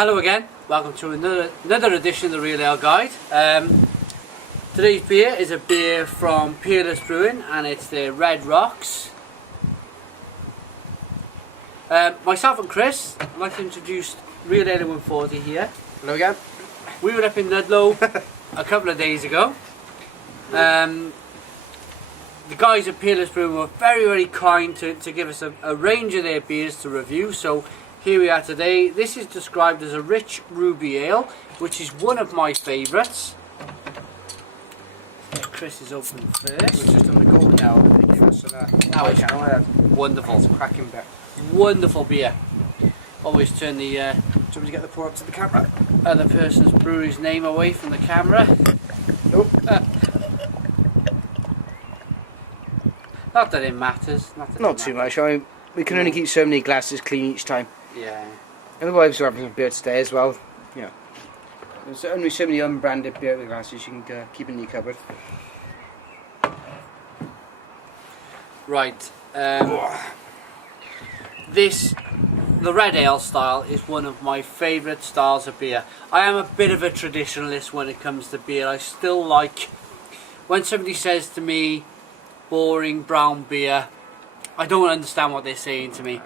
Hello again, welcome to another edition of the Real Ale Guide. Today's beer is a beer from Peerless Brewing and it's the Red Rocks. Myself and Chris, I'd like to introduce Real Ale 140 here. Hello again. We were up in Ludlow a couple of days ago. The guys at Peerless Brewing were very kind to give us a range of their beers to review. So here we are today. This is described as a rich ruby ale, which is one of my favourites. Chris is opening first. We're just on the gold now. Wonderful. It's a cracking beer. Wonderful beer. Always turn the Do you want me to get the pour up to the camera? other person's brewery's name away from the camera. Nope. Not that it matters. Not too much. I mean, we can only keep so many glasses clean each time. Yeah. And the wives are having some beer today as well. Yeah. There's only so many unbranded beer glasses you can keep in your cupboard. Right. The red ale style is one of my favourite styles of beer. I am a bit of a traditionalist when it comes to beer. I still like, when somebody says to me, boring brown beer, I don't understand what they're saying to me.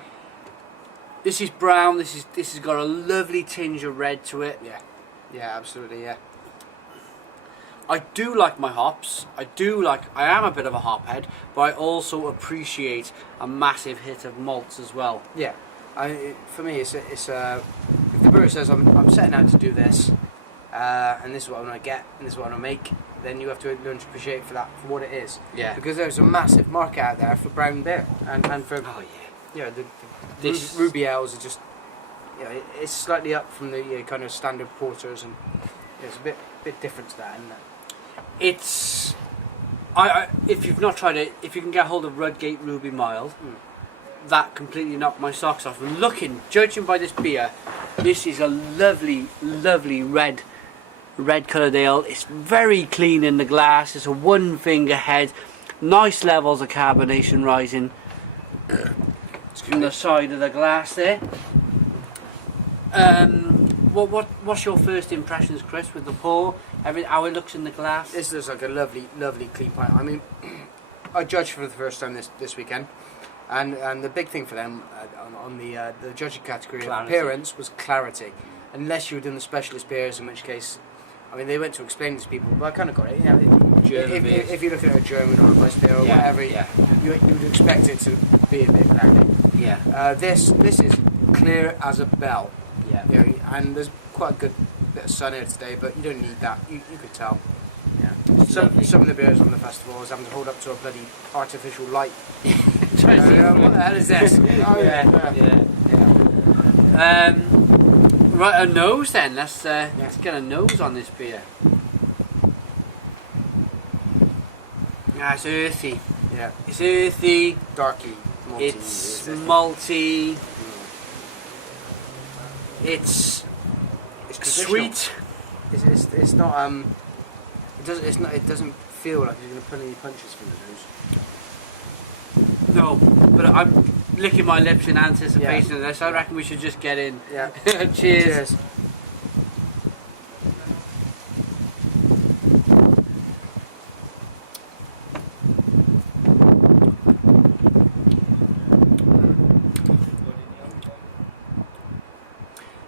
This is brown, this has got a lovely tinge of red to it. Yeah, absolutely, yeah. I do like my hops. I am a bit of a hop head, but I also appreciate a massive hit of malts as well. Yeah. For me, it's if the brewer says I'm setting out to do this, and this is what I'm going to get, and this is what I'm going to make, then you have to learn to appreciate for what it is. Yeah. Because there's a massive market out there for brown beer, and for the ruby ales are just, it's slightly up from the kind of standard porters, and it's a bit different to that, isn't it? It's, if you've not tried it, if you can get hold of Rudgate Ruby Mild, that completely knocked my socks off. And judging by this beer, this is a lovely red coloured ale. It's very clean in the glass. It's a one finger head, nice levels of carbonation rising from the side of the glass there. What's your first impressions, Chris, with the pour? How it looks in the glass? This looks like a lovely clean pint. I mean, I judged for the first time this weekend, and the big thing for them on the judging category of appearance was clarity. Unless you were doing the specialist beers, in which case, I mean, they went to explain this to people, but I kind of got it. If you're looking at a German or a Weiss beer or whatever, you would expect it to be a bit cloudy. Yeah. This is clear as a bell. Yeah. And there's quite a good bit of sun here today, but you don't need that. You could tell. Yeah. Some of the beers on the festival is having to hold up to a bloody artificial light. What the hell is this? Right, a nose then. Let's get a nose on this beer. It's earthy. Yeah. It's earthy. Darky. Malty. It's malty. It's sweet. It's not it doesn't feel like you're going to pull any punches from the nose. No, but I'm licking my lips in anticipation of this. I reckon we should just get in. Yeah. Cheers.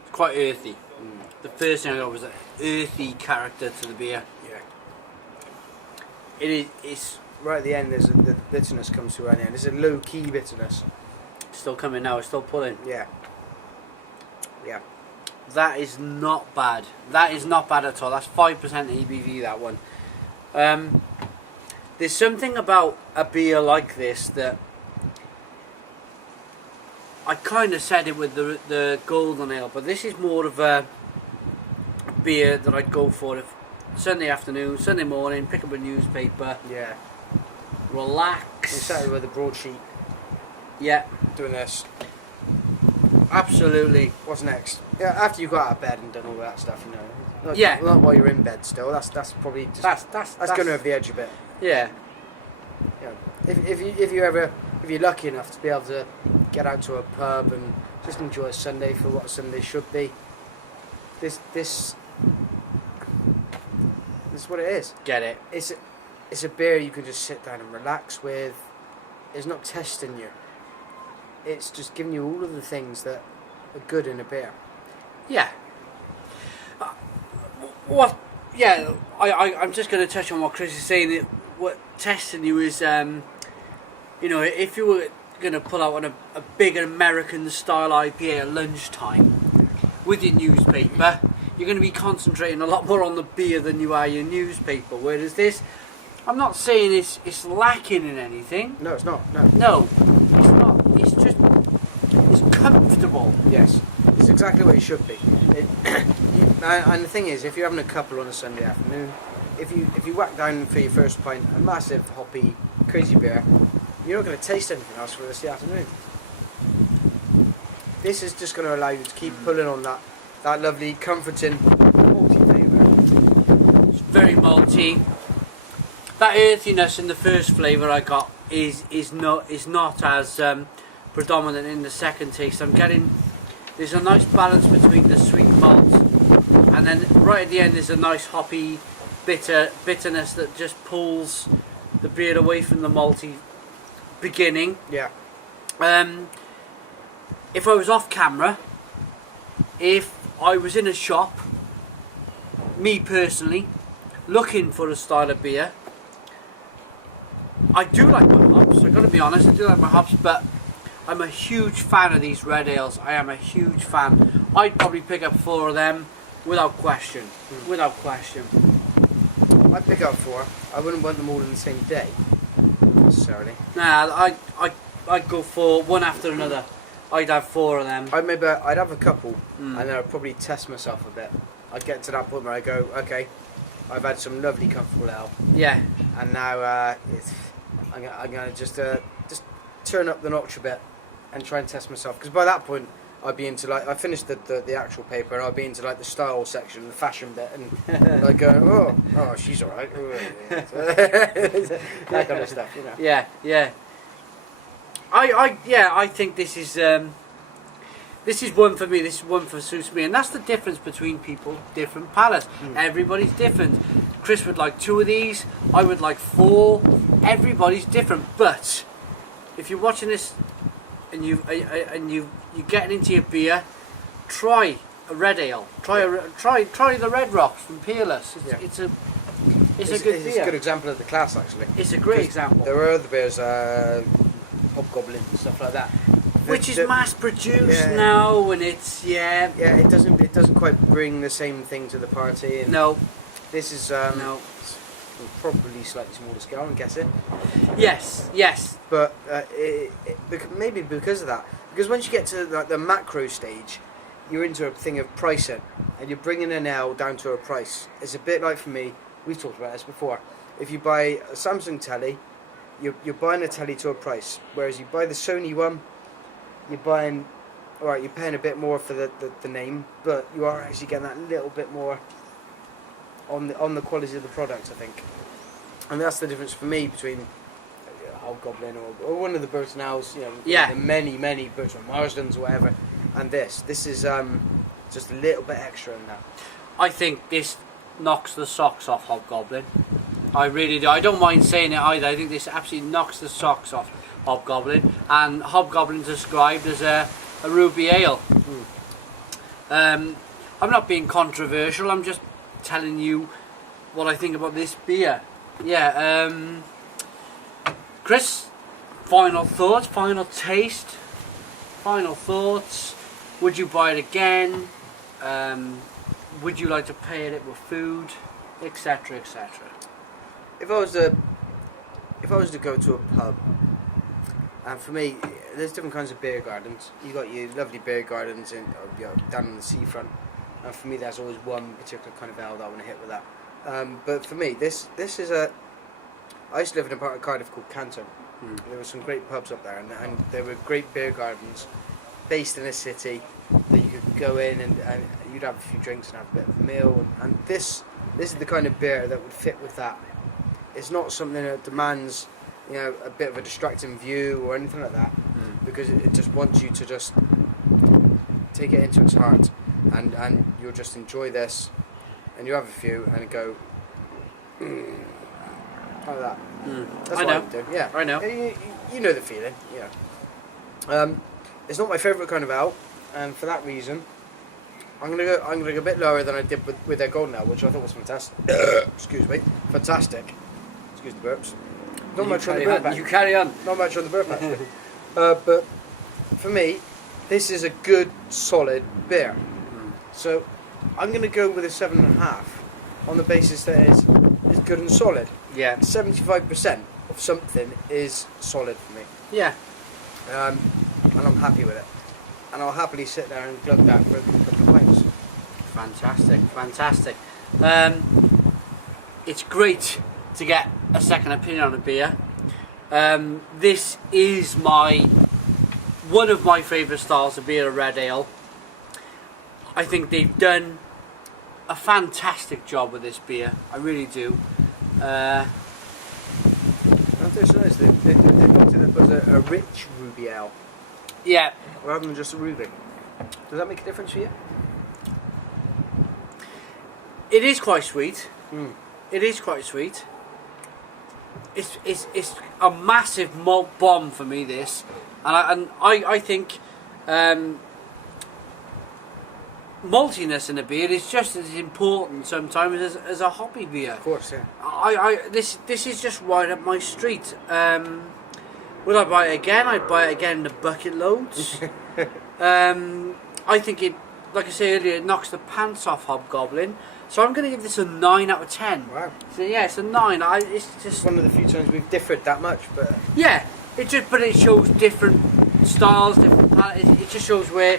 It's quite earthy. The first thing I got was an earthy character to the beer. Yeah. It's right at the end. The bitterness comes through at the end. It's a low key bitterness. It's still coming now. It's still pulling. Yeah. Yeah. That is not bad. That is not bad at all. That's 5% ABV. That one. There's something about a beer like this that I kind of said it with the golden ale, but this is more of a beer that I'd go for if Sunday afternoon, Sunday morning, pick up a newspaper, relax. Exactly with the broadsheet. Yeah. Doing this. Absolutely. What's next? Yeah, after you got out of bed and done all that stuff, Not while you're in bed still. That's probably just, that's going over the edge a bit. Yeah. If you're lucky enough to be able to get out to a pub and just enjoy a Sunday for what a Sunday should be, this is what it is. Get it? It's a beer you can just sit down and relax with. It's not testing you. It's just giving you all of the things that are good in a beer. Yeah. What? Yeah, I'm just going to touch on what Chris is saying. What testing you is, you know, if you were going to pull out on a big American style IPA at lunchtime with your newspaper, you're going to be concentrating a lot more on the beer than you are your newspaper. Whereas this, I'm not saying it's lacking in anything. No, it's not. No, it's not. It's just, it's comfortable. Yes, it's exactly what it should be. And the thing is, if you're having a couple on a Sunday afternoon, if you whack down for your first pint a massive hoppy crazy beer, you're not going to taste anything else for the rest of the afternoon. This is just going to allow you to keep pulling on that lovely, comforting, malty flavour. It's very malty. That earthiness in the first flavour I got is not as predominant in the second taste. There's a nice balance between the sweet malt, and then right at the end there's a nice hoppy bitterness that just pulls the beer away from the malty beginning. Yeah. If I was off camera, if I was in a shop, me personally, looking for a style of beer, I do like my hops, I've got to be honest, I do like my hops, but I'm a huge fan of these red ales. I am a huge fan. I'd probably pick up 4 of them without question. Without question. I'd pick up 4. I wouldn't want them all in the same day, necessarily. Nah, I'd go for one after another. I'd have 4 of them. I'd have a couple, and then I'd probably test myself a bit. I'd get to that point where I go, okay, I've had some lovely comfortable ale. Yeah. And now I'm gonna just turn up the notch a bit and try and test myself. Because by that point, I'd be into I finished the actual paper, and I'd be into the style section, the fashion bit, and like going, oh, she's alright, that kind of stuff, you know. Yeah. I think this is one for me. This is one for suits me, and that's the difference between people. Different palates. Everybody's different. Chris would like 2 of these. I would like 4. Everybody's different. But if you're watching this and you're getting into your beer, try a red ale. Try the Red Rocks from Peerless. It's a good beer. It's a good example of the class, actually. It's a great example. There are other beers, Hobgoblin and stuff like that, which is mass produced now, and it's it doesn't quite bring the same thing to the party. And no, this is probably slightly smaller scale, I'm guessing. Yes. But maybe because of that, because once you get to the macro stage, you're into a thing of pricing, and you're bringing an ale down to a price. It's a bit like, for me, we've talked about this before. If you buy a Samsung telly, you're buying a telly to a price, whereas you buy the Sony one, you're paying a bit more for the name, but you are actually getting that little bit more on the quality of the product, I think. And that's the difference for me between Hobgoblin or one of the Burton Owls, the many Burton Marsdens or whatever, and this is just a little bit extra in that. I think this knocks the socks off Hobgoblin. I really do. I don't mind saying it either. I think this absolutely knocks the socks off Hobgoblin, and Hobgoblin's described as a ruby ale. I'm not being controversial. I'm just telling you what I think about this beer. Chris, final thoughts, final taste, final thoughts. Would you buy it again? Would you like to pair it with food, etc., etc.? If I was to go to a pub, and for me, there's different kinds of beer gardens. You got your lovely beer gardens down on the seafront, and for me, there's always one particular kind of ale that I want to hit with that. But for me, this is I used to live in a part of Cardiff called Canton. There were some great pubs up there, and there were great beer gardens based in a city that you could go in and you'd have a few drinks and have a bit of a meal. And this is the kind of beer that would fit with that. It's not something that demands, a bit of a distracting view or anything like that, because it just wants you to just take it into its heart. and you'll just enjoy this, and you have a few and go like that. That's I what know. I do. Yeah, I know. You know the feeling. Yeah. It's not my favourite kind of ale, and for that reason, I'm gonna go a bit lower than I did with their golden ale, which I thought was fantastic. Excuse me, fantastic. Excuse the burps. Not much on the burp. You carry on. Not much on the burp actually. But for me, this is a good solid beer. So I'm gonna go with a 7.5 on the basis that it's good and solid. Yeah. 75% of something is solid for me. Yeah. And I'm happy with it. And I'll happily sit there and glug that for a couple of pints. Fantastic, fantastic. It's great to get a second opinion on a beer. This is one of my favourite styles of beer, a red ale. I think they've done a fantastic job with this beer. I really do. They've looked at it as a rich ruby ale. Yeah. Rather than just a ruby. Does that make a difference for you? It is quite sweet. Mm. It is quite sweet. It's a massive malt bomb for me, this, and I think maltiness in a beer is just as important sometimes as a hoppy beer. Of course, yeah. This is just right up my street. Will I buy it again? I'd buy it again in the bucket loads. I think it, like I said earlier, it knocks the pants off Hobgoblin. So I'm going to give this a 9 out of 10. Wow. So yeah, it's a 9. It's just one of the few times we've differed that much, but yeah, but it shows different styles, different palates. It just shows where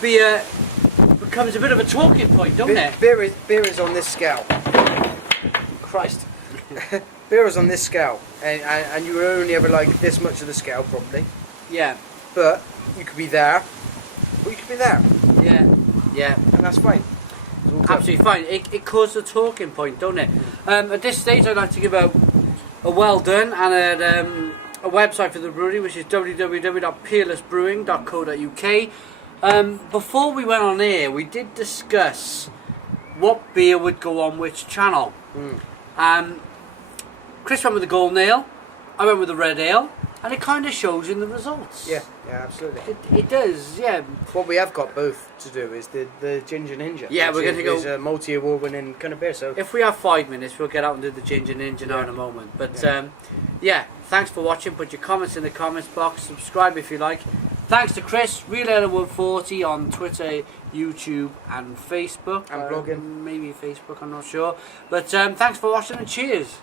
beer becomes a bit of a talking point, don't it? Beer is on this scale. Christ. Beer is on this scale, and you will only ever like this much of the scale, probably. Yeah. But you could be there, or you could be there. Yeah. Yeah. And that's fine. Absolutely fine. It causes a talking point, don't it? At this stage, I'd like to give out a well done and a website for the brewery, which is www.peerlessbrewing.co.uk. Before we went on air, we did discuss what beer would go on which channel. Chris went with the golden ale, I went with the red ale, and it kind of shows in the results. Yeah, absolutely. It does, yeah. What we have got both to do is the Ginger Ninja. Yeah, we're going to go. It's a multi-award winning kind of beer. So if we have 5 minutes, we'll get out and do the Ginger Ninja now in a moment. But yeah, thanks for watching. Put your comments in the comments box. Subscribe if you like. Thanks to Chris, Real Ale 140 on Twitter, YouTube, and Facebook. And blogging. Maybe Facebook, I'm not sure. But thanks for watching and cheers.